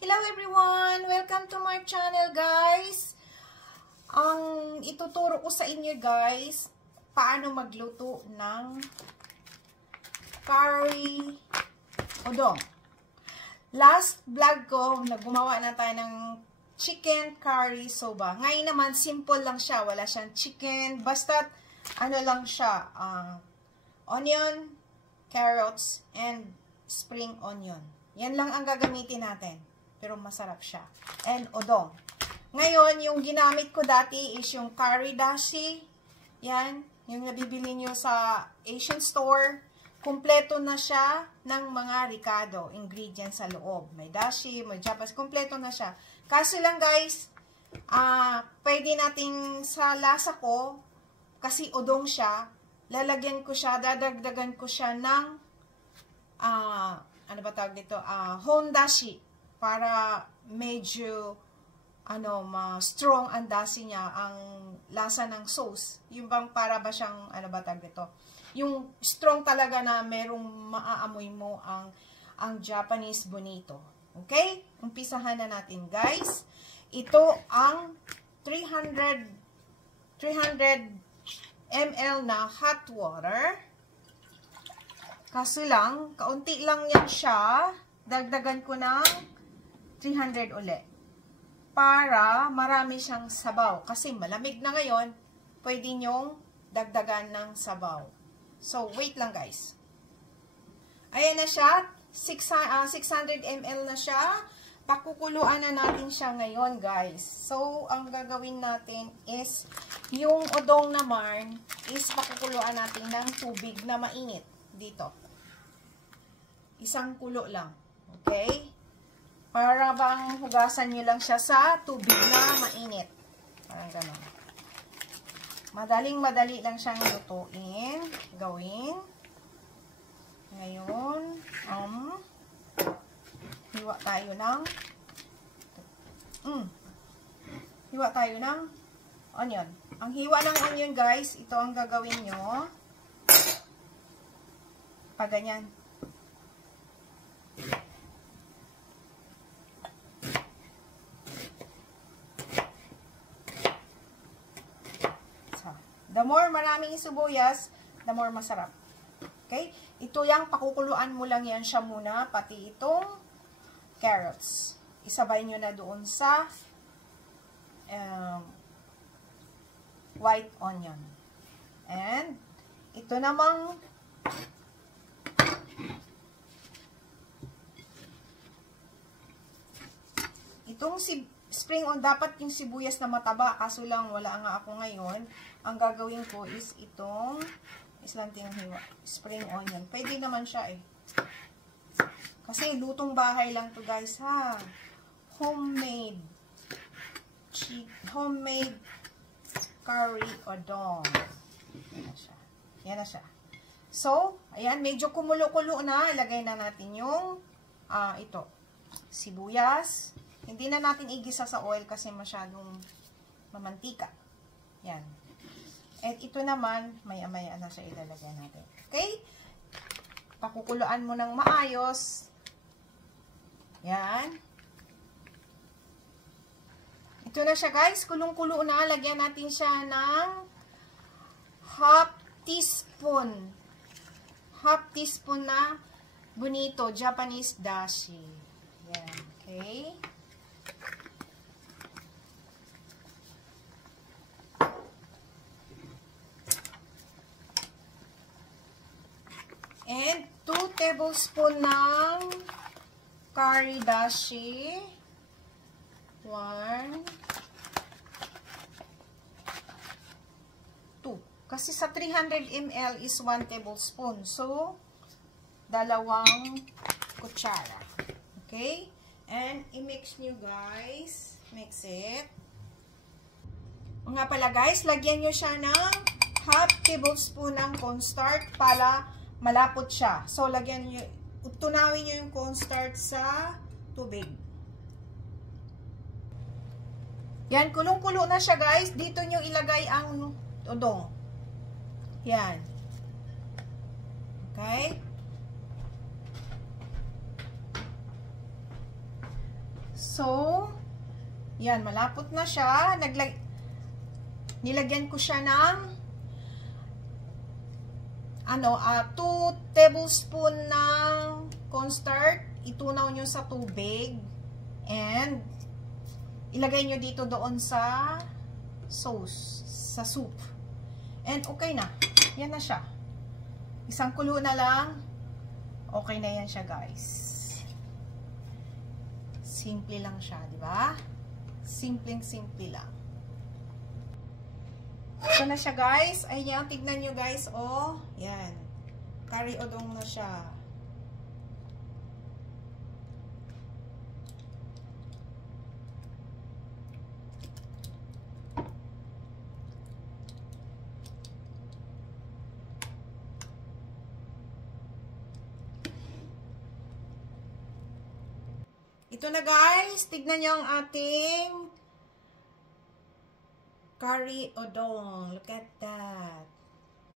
Hello everyone! Welcome to my channel guys! Ang ituturo ko sa inyo guys, paano magluto ng curry udon. Last vlog ko, gumawa na tayo ng chicken curry soba. Ngayon naman, simple lang siya. Wala siyang chicken. Basta, ano lang siya, onion, carrots, and spring onion. Yan lang ang gagamitin natin. Pero masarap siya. And udon. Ngayon, yung ginamit ko dati is yung curry dashi. Yan. Yung nabibili nyo sa Asian store. Kumpleto na siya ng mga ricado ingredients sa loob. May dashi, may Japanese. Kumpleto na siya. Kaso lang guys, pwede nating sa lasa ko, kasi udong siya, lalagyan ko siya, dadagdagan ko siya ng, ano ba tawag dito? Hondashi. Para medyo, strong ang dashi niya, ang lasa ng sauce. Yung bang para ba siyang, ano ba tawag dito? Yung strong talaga na merong maaamoy mo ang Japanese bonito. Okay? Umpisahan na natin, guys. Ito ang 300 ml na hot water. Kaso lang, kaunti lang yan siya. Dagdagan ko ng 300 uli. Para marami siyang sabaw. Kasi malamig na ngayon, pwede nyong dagdagan ng sabaw. So, wait lang guys. Ayan na siya. 600 ml na siya. Pakukuluan na natin siya ngayon guys. So, ang gagawin natin is, yung udong naman is pakukuluan natin ng tubig na mainit. Dito. Isang kulo lang. Okay? Para bang hugasan nyo lang siya sa tubig na mainit. Parang gano'n. Madaling-madali lang siyang lutuin. Gawin. Ngayon, hiwa tayo ng onion. Ang hiwa ng onion, guys, ito ang gagawin nyo. Pag ganyan. The more maraming sibuyas, the more masarap. Okay? Ito yung pakukuluan mo lang yan siya muna, pati itong carrots. Isabay nyo na doon sa white onion. And, ito namang itong spring onion, dapat yung sibuyas na mataba, kaso lang wala nga ako ngayon. Ang gagawin ko is itong islanting hiwa, spring onion. Pwede naman siya eh. Kasi lutong bahay lang to guys ha. Homemade curry udon. Yan na siya. Yan na siya. So, ayan, medyo kumulo-kulo na. Ilagay na natin yung ito, sibuyas. Hindi na natin igisa sa oil kasi masyadong mamantika. Yan. At ito naman, maya-maya na siya ilalagay natin. Okay? Pakukuluan mo ng maayos. Yan. Ito na siya guys. Kulong-kulo na. Lagyan natin siya ng half teaspoon. Half teaspoon na bonito Japanese dashi. Yan. Okay? And 2 tablespoon ng curry dashi. 1, 2. Kasi sa 300 ml is 1 tablespoon. So, 2 kutsara. Okay? And, i-mix nyo guys. Mix it. O nga pala guys, lagyan nyo siya ng half tablespoon ng cornstarch para malapot siya. So, lagyan nyo, tunawin nyo yung cornstarch sa tubig. Yan, kulong-kulo na siya guys. Dito nyo ilagay ang udong. Yan. Okay? So, yan, malapot na siya. Nilagyan ko siya ng 2 tablespoon ng cornstarch. Itunaw nyo sa tubig. And, ilagay nyo dito doon sa sauce, sa soup. And, okay na. Yan na siya. Isang kulo na lang. Okay na yan siya, guys. Simple lang siya, di ba? Simpleng-simple lang. Ito na siya, guys. Ayan, tignan nyo, guys. Oh, yan. Curry udong na siya. Ito na, guys. Tignan nyo ang ating curry udong. Look at that.